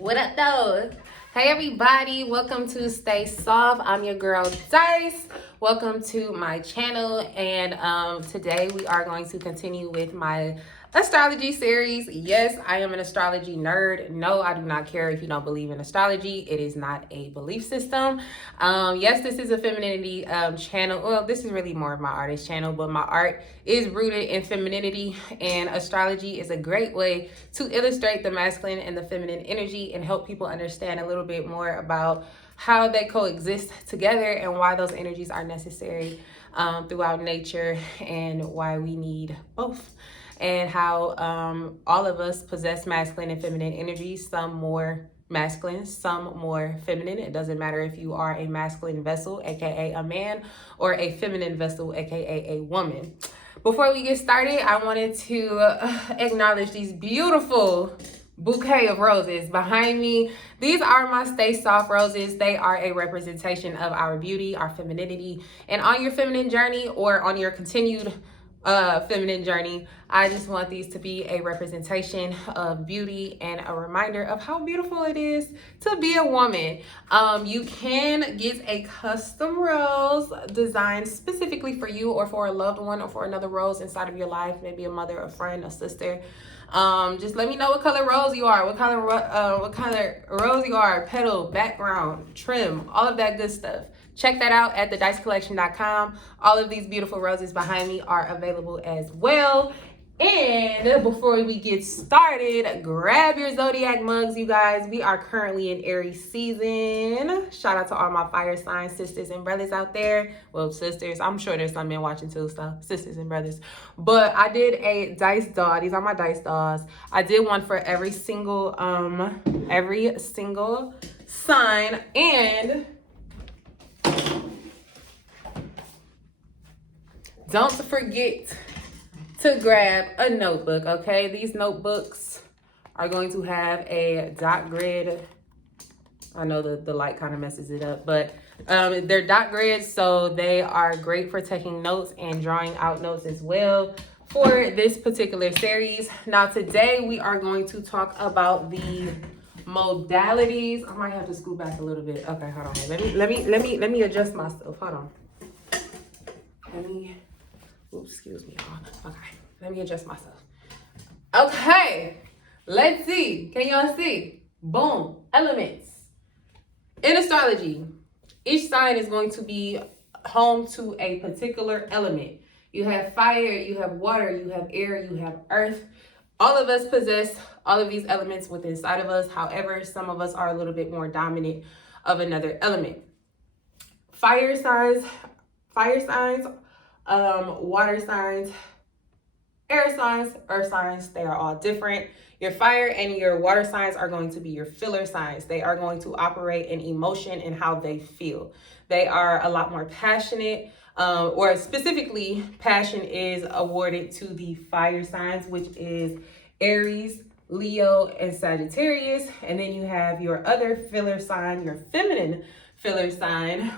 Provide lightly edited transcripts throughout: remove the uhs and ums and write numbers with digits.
What up though? Hey everybody, welcome to Stay Soft. I'm your girl Dice. Welcome to my channel, and today we are going to continue with my astrology series. Yes, I am an astrology nerd. No, I do not care if you don't believe in astrology. It is not a belief system. Yes, this is a femininity channel. Well, this is really more of my artist channel, but my art is rooted in femininity, and astrology is a great way to illustrate the masculine and the feminine energy and help people understand a little bit more about how they coexist together and why those energies are necessary throughout nature and why we need both, and how all of us possess masculine and feminine energies, some more masculine, some more feminine. It doesn't matter if you are a masculine vessel, aka a man, or a feminine vessel, aka a woman. Before we get started, I wanted to acknowledge these beautiful bouquet of roses behind me. These are my Stay Soft roses. They are a representation of our beauty, our femininity, and on your feminine journey or on your continued feminine journey, I just want these to be a representation of beauty and a reminder of how beautiful it is to be a woman. You can get a custom rose designed specifically for you or for a loved one or for another rose inside of your life, maybe a mother, a friend, a sister. Just let me know what color rose you are, what color rose you are, petal, background, trim, all of that good stuff. Check that out at thedicecollection.com. All of these beautiful roses behind me are available as well. And before we get started, grab your zodiac mugs, you guys. We are currently in Aries season. Shout out to all my fire sign sisters and brothers out there. Well, sisters, I'm sure there's some men watching too, so sisters and brothers. But I did a dice doll. These are my dice dolls. I did one for every single sign, and don't forget to grab a notebook, okay? These notebooks are going to have a dot grid. I know the light kind of messes it up, but they're dot grids, so they are great for taking notes and drawing out notes as well for this particular series. Now, today we are going to talk about the modalities. I might have to scoot back a little bit. Okay, hold on. Let me adjust myself. Hold on. Oops, excuse me. Okay, let me adjust myself. Okay, let's see. Can y'all see? Boom. Elements. In astrology, each sign is going to be home to a particular element. You have fire, you have water, you have air, you have earth. All of us possess all of these elements within inside of us. However, some of us are a little bit more dominant of another element. Fire signs, water signs, air signs, earth signs, they are all different. Your fire and your water signs are going to be your filler signs. They are going to operate in emotion and how they feel. They are a lot more passionate, or specifically, passion is awarded to the fire signs, which is Aries, Leo, and Sagittarius. And then you have your other filler sign, your feminine filler sign.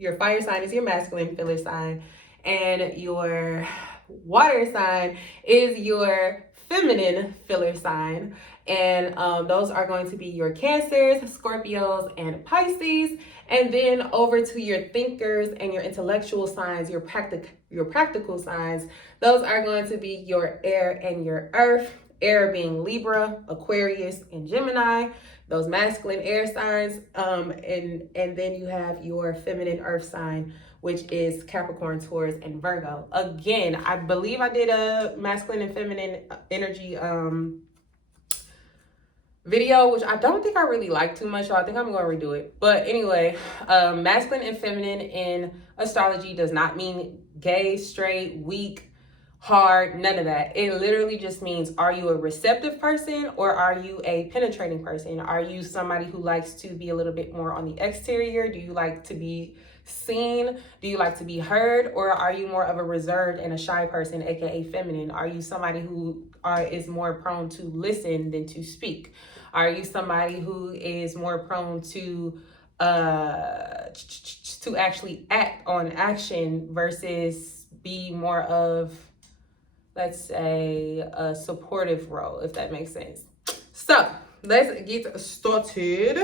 Your fire sign is your masculine filler sign, and your water sign is your feminine filler sign. And those are going to be your Cancers, Scorpios, and Pisces. And then over to your thinkers and your intellectual signs, your practical signs, those are going to be your air and your earth. Air being Libra, Aquarius, and Gemini, those masculine air signs. And then you have your feminine earth sign, which is Capricorn, Taurus, and Virgo. Again, I believe I did a masculine and feminine energy video, which I don't think I really like too much, so I think I'm going to redo it. But anyway, masculine and feminine in astrology does not mean gay, straight, weak, hard, none of that. It literally just means, are you a receptive person or are you a penetrating person? Are you somebody who likes to be a little bit more on the exterior? Do you like to be seen? Do you like to be heard? Or are you more of a reserved and a shy person, aka feminine? Are you somebody who is more prone to listen than to speak? Are you somebody who is more prone to actually act on action versus be more of, let's say, a supportive role, if that makes sense? So let's get started.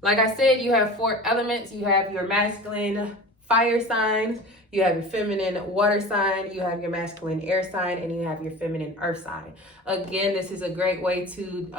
Like I said, you have 4 elements. You have your masculine fire signs, you have your feminine water sign, you have your masculine air sign, and you have your feminine earth sign. Again, this is a great way to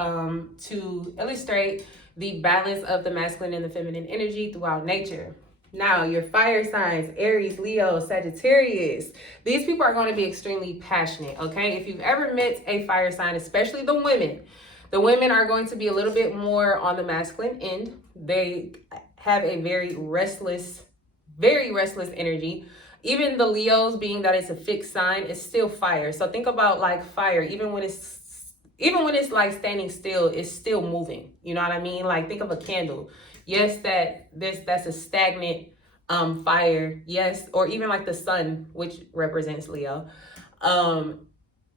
illustrate the balance of the masculine and the feminine energy throughout nature. Now, your fire signs, Aries, Leo, Sagittarius. These people are going to be extremely passionate, okay? If you've ever met a fire sign, especially the women are going to be a little bit more on the masculine end. They have a very restless energy. Even the Leos, being that it's a fixed sign, is still fire. So think about like fire, even when it's like standing still, it's still moving. You know what I mean? Like think of a candle. Yes, that's a stagnant fire. Yes, or even like the sun, which represents Leo.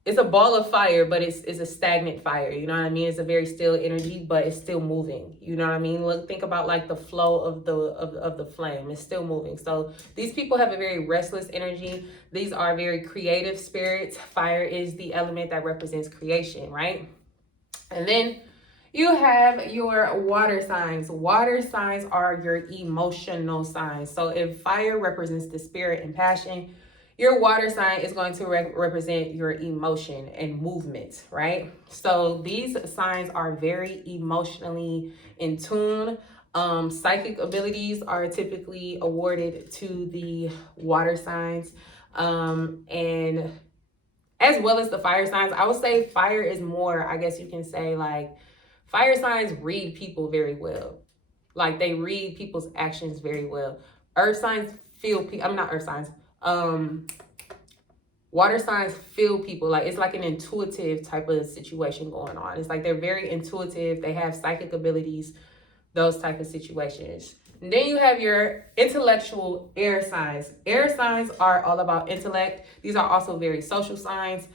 It's a ball of fire, but it's a stagnant fire. You know what I mean? It's a very still energy, but it's still moving. You know what I mean? Look, think about like the flow of the flame. It's still moving. So these people have a very restless energy. These are very creative spirits. Fire is the element that represents creation, right? And then you have your water signs. Water signs are your emotional signs. So if fire represents the spirit and passion, your water sign is going to represent your emotion and movement, right? So these signs are very emotionally in tune. Psychic abilities are typically awarded to the water signs, and as well as the fire signs. I would say fire is more, I guess you can say, like, fire signs read people very well. Like they read people's actions very well. Earth signs feel people. I'm not earth signs. Water signs feel people. Like it's like an intuitive type of situation going on. It's like they're very intuitive. They have psychic abilities, those type of situations. And then you have your intellectual air signs. Air signs are all about intellect. These are also very social signs.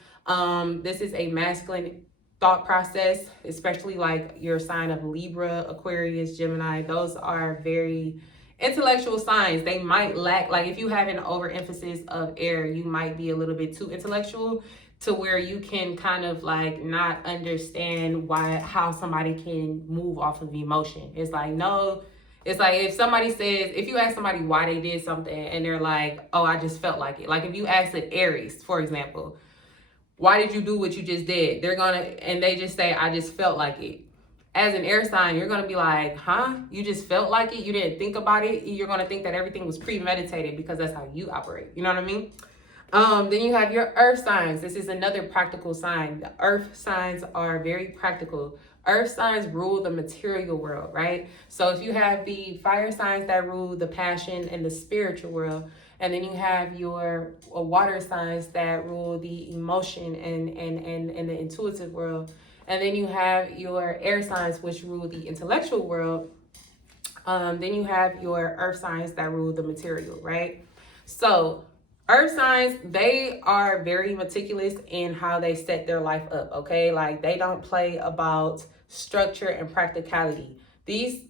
This is a masculine thought process, especially like your sign of Libra, Aquarius, Gemini. Those are very intellectual signs. They might lack, like if you have an overemphasis of air, you might be a little bit too intellectual to where you can kind of like not understand how somebody can move off of emotion. It's like, no, it's like if somebody says, if you ask somebody why they did something and they're like, oh, I just felt like it. Like if you ask an Aries, for example, why did you do what you just did? And they just say, I just felt like it. As an air sign, you're going to be like, huh? You just felt like it? You didn't think about it? You're going to think that everything was premeditated because that's how you operate. You know what I mean? Then you have your earth signs. This is another practical sign. The earth signs are very practical. Earth signs rule the material world, right? So if you have the fire signs that rule the passion and the spiritual world, and then you have your water signs that rule the emotion and the intuitive world, and then you have your air signs which rule the intellectual world. Then you have your earth signs that rule the material, right? So earth signs, they are very meticulous in how they set their life up, okay? Like they don't play about structure and practicality. These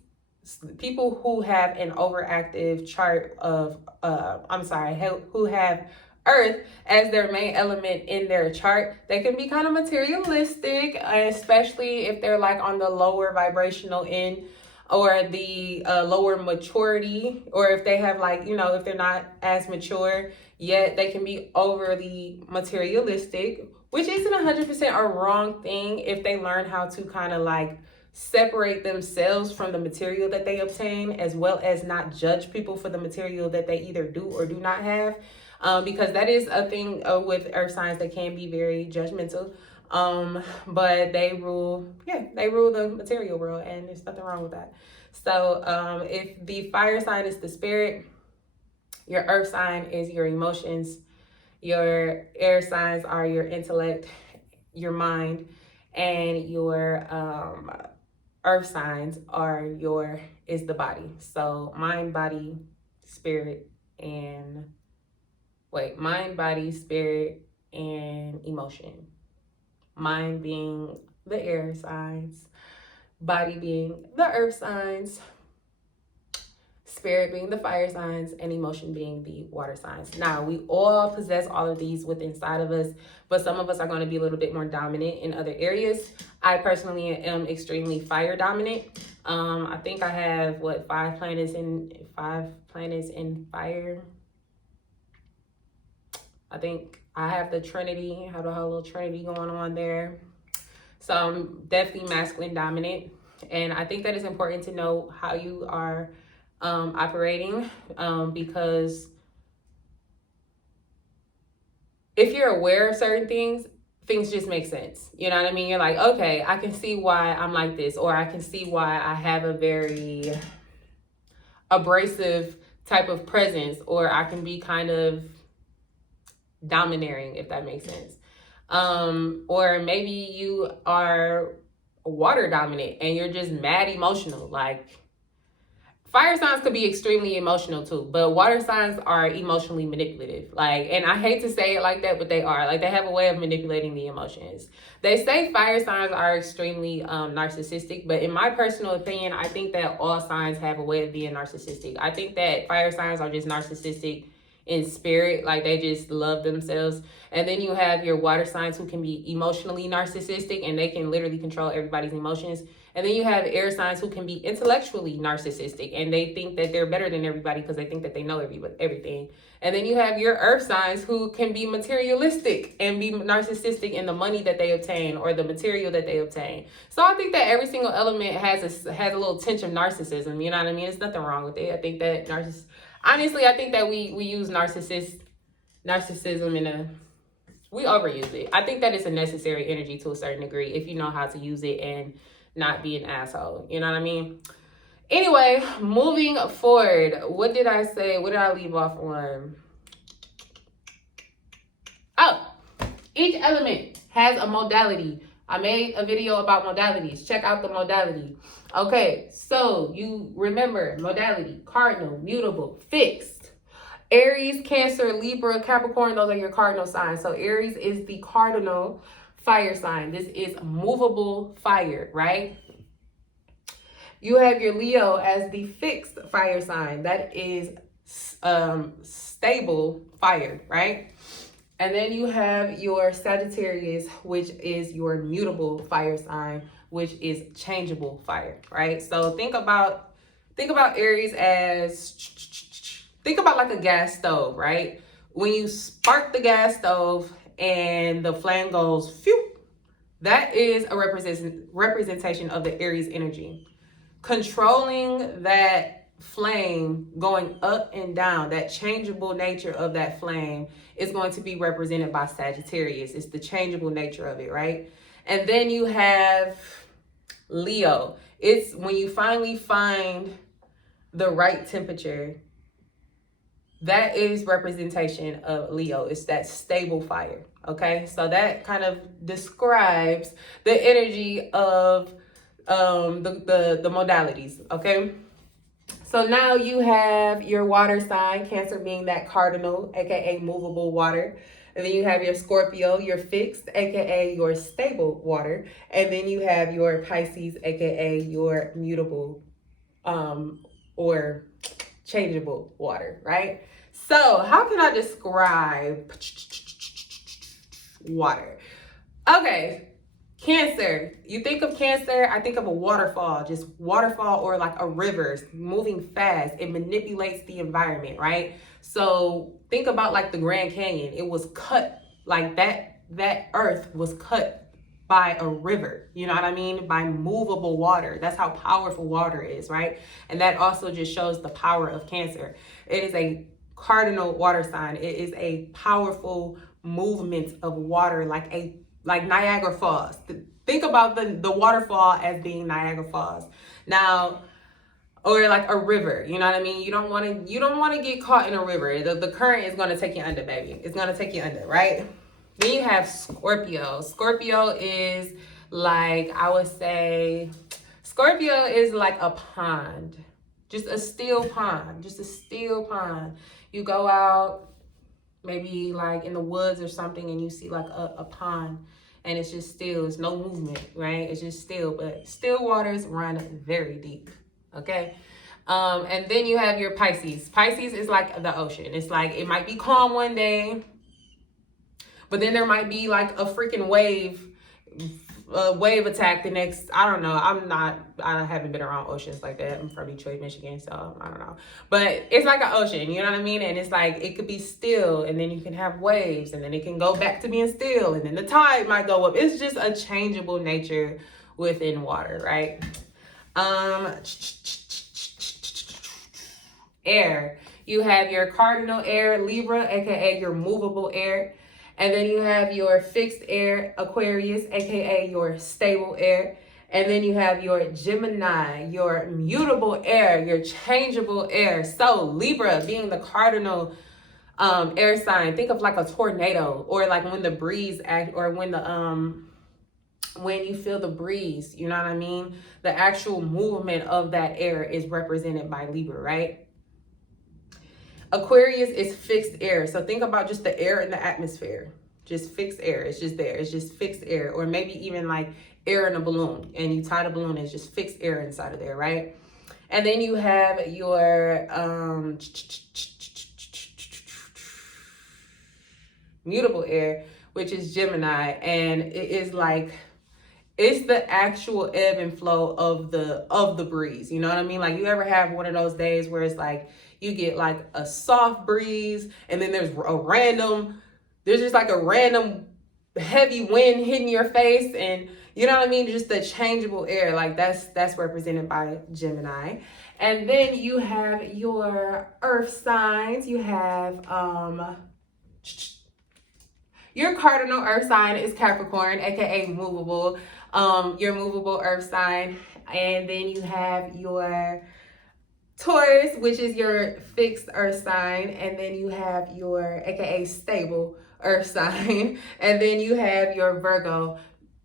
people who have an overactive chart of, who have earth as their main element in their chart, they can be kind of materialistic, especially if they're like on the lower vibrational end or the lower maturity, or if they have like, if they're not as mature yet, they can be overly materialistic, which isn't 100% a wrong thing if they learn how to kind of like separate themselves from the material that they obtain, as well as not judge people for the material that they either do or do not have, because that is a thing with earth signs. They can be very judgmental, but they rule the material world, and there's nothing wrong with that. So if the fire sign is the spirit, your earth sign is your emotions, your air signs are your intellect, your mind, and your earth signs is the body. So mind, body, spirit, and emotion. Mind being the air signs, body being the earth signs, spirit being the fire signs, and emotion being the water signs. Now, we all possess all of these within inside of us, but some of us are going to be a little bit more dominant in other areas. I personally am extremely fire dominant. I think I have five planets in fire. I think I have the Trinity, have the whole little Trinity going on there. So I'm definitely masculine dominant. And I think that it's important to know how you are operating, because if you're aware of certain things just make sense. You know what I mean? You're like, okay, I can see why I'm like this, or I can see why I have a very abrasive type of presence, or I can be kind of domineering, if that makes sense. Or maybe you are water dominant and you're just mad emotional. Like, fire signs could be extremely emotional too, but water signs are emotionally manipulative. Like, and I hate to say it like that, but they are. Like, they have a way of manipulating the emotions. They say fire signs are extremely narcissistic, but in my personal opinion, I think that all signs have a way of being narcissistic. I think that fire signs are just narcissistic in spirit, like they just love themselves. And then you have your water signs who can be emotionally narcissistic and they can literally control everybody's emotions. And then you have air signs who can be intellectually narcissistic and they think that they're better than everybody because they think that they know everything. And then you have your earth signs who can be materialistic and be narcissistic in the money that they obtain or the material that they obtain. So I think that every single element has a little tinge of narcissism. You know what I mean? There's nothing wrong with it. I think that honestly, I think that we use narcissism we overuse it. I think that it's a necessary energy to a certain degree if you know how to use it and not be an asshole. You know what I mean? Anyway, moving forward, what did I say? What did I leave off on? Oh, each element has a modality. I made a video about modalities. Check out the modality. Okay, so you remember modality, cardinal, mutable, fixed. Aries, Cancer, Libra, Capricorn, those are your cardinal signs. So Aries is the cardinal fire sign. This is movable fire, right? You have your Leo as the fixed fire sign. That is stable fire, right? And then you have your Sagittarius, which is your mutable fire sign, which is changeable fire, right? So think about Aries as, think about like a gas stove, right? When you spark the gas stove and the flame goes, phew, that is a representation of the Aries energy. Controlling that flame going up and down, that changeable nature of that flame is going to be represented by Sagittarius. It's the changeable nature of it, right? And then you have Leo. It's when you finally find the right temperature. That is representation of Leo. It's that stable fire, okay? So that kind of describes the energy of the modalities, okay? So now you have your water sign, Cancer being that cardinal, aka movable water. And then you have your Scorpio, your fixed, aka your stable water. And then you have your Pisces, aka your mutable or changeable water, right? So how can I describe water? Okay, Cancer. You think of Cancer, I think of a waterfall, just waterfall or like a river moving fast. It manipulates the environment, right? So think about like the Grand Canyon. It was cut like that earth was cut by a river, you know what I mean? By movable water. That's how powerful water is, right? And that also just shows the power of Cancer. It is a cardinal water sign. It is a powerful movement of water, like Niagara Falls. Think about the waterfall as being Niagara Falls. Now, or like a river, you know what I mean? You don't want to get caught in a river. The current is going to take you under, baby. It's going to take you under, right? Then you have Scorpio. Scorpio is like, I would say, Scorpio is like a pond. Just a still pond. You go out, maybe like in the woods or something, and you see like a pond, and it's just still. It's no movement, right? It's just still. But still waters run very deep, okay? And then you have your Pisces. Pisces is like the ocean. It's like, it might be calm one day, but then there might be like a freaking wave attack the next. I don't know. I haven't been around oceans like that. I'm from Detroit, Michigan, so I don't know. But it's like an ocean, you know what I mean? And it's like, it could be still, and then you can have waves, and then it can go back to being still, and then the tide might go up. It's just a changeable nature within water, right? Air. You have your cardinal air, Libra, aka your movable air. And then you have your fixed air, Aquarius, aka your stable air. And then you have your Gemini, your mutable air, your changeable air. So Libra being the cardinal air sign, think of like a tornado, or like when the breeze act, or when you feel the breeze, you know what I mean? The actual movement of that air is represented by Libra, right? Aquarius is fixed air. So think about just the air in the atmosphere. Just fixed air. It's just there. It's just fixed air. Or maybe even like air in a balloon. And you tie the balloon, it's just fixed air inside of there, right? And then you have your mutable air, which is Gemini. And it is like, it's the actual ebb and flow of the breeze. You know what I mean? Like, you ever have one of those days where it's like, you get like a soft breeze, and then there's just like a random heavy wind hitting your face, and you know what I mean? Just the changeable air, like that's represented by Gemini. And then you have your earth signs. You have your cardinal earth sign is Capricorn, aka movable. Your movable earth sign. And then you have your Taurus, which is your fixed earth sign. And then you have your aka stable earth sign. And then you have your Virgo,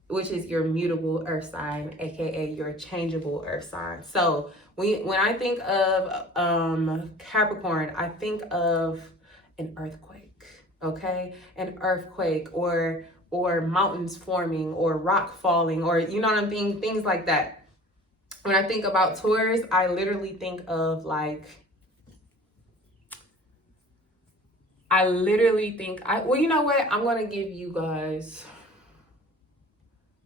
which is your mutable earth sign, aka your changeable earth sign. So when I think of Capricorn, I think of an earthquake, okay? An earthquake, or mountains forming, or rock falling, or you know what I'm saying? Things like that. When I think about Taurus, I literally think of like, well, you know what? I'm going to give you guys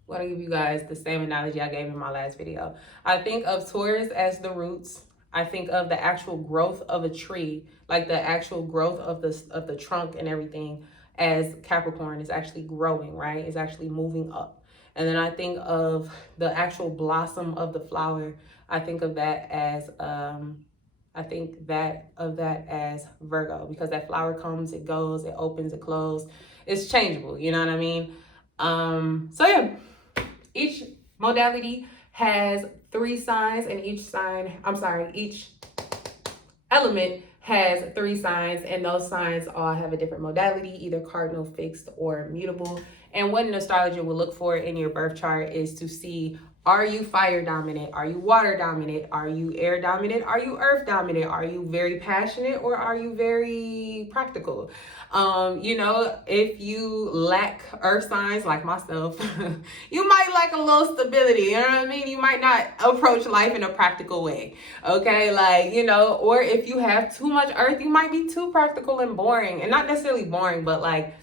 the same analogy I gave in my last video. I think of Taurus as the roots. I think of the actual growth of a tree, like the actual growth of the trunk and everything, as Capricorn is actually growing, right? It's actually moving up. And then I think of the actual blossom of the flower. I think of that as Virgo, because that flower comes, it goes, it opens, it closes. It's changeable, you know what I mean? So yeah, each modality has 3 signs, and each element has 3 signs, and those signs all have a different modality, either cardinal, fixed, or mutable. And what an astrologer will look for in your birth chart is to see, are you fire dominant? Are you water dominant? Are you air dominant? Are you earth dominant? Are you very passionate, or are you very practical? You know, if you lack earth signs like myself, you might lack a little stability. You know what I mean? You might not approach life in a practical way. Okay, like, you know, or if you have too much earth, you might be too practical and boring, and not necessarily boring, but like,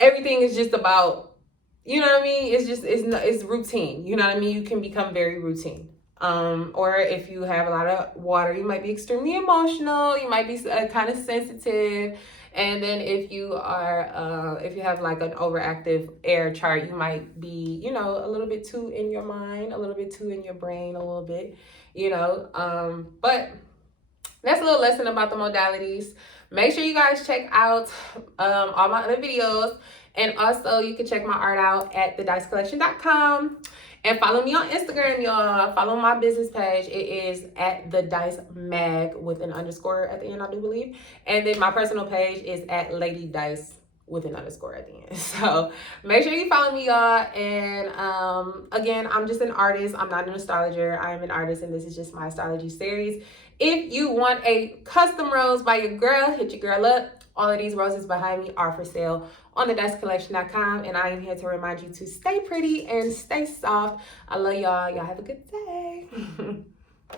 everything is just about, you know what I mean? It's routine. You know what I mean? You can become very routine. Or if you have a lot of water, you might be extremely emotional. You might be kind of sensitive. And then if you have like an overactive air chart, you might be, you know, a little bit too in your mind, a little bit too in your brain, a little bit, you know. But that's a little lesson about the modalities. Make sure you guys check out all my other videos. And also, you can check my art out at thedicecollection.com. And follow me on Instagram, y'all. Follow my business page. It is at the Dice Mag with an underscore at the end, I do believe. And then my personal page is at Lady Dice with an underscore at the end. So make sure you follow me, y'all. And again, I'm just an artist. I'm not an astrologer. I am an artist, and this is just my astrology series. If you want a custom rose by your girl, hit your girl up. All of these roses behind me are for sale on thedicecollection.com. And I am here to remind you to stay pretty and stay soft. I love y'all. Y'all have a good day.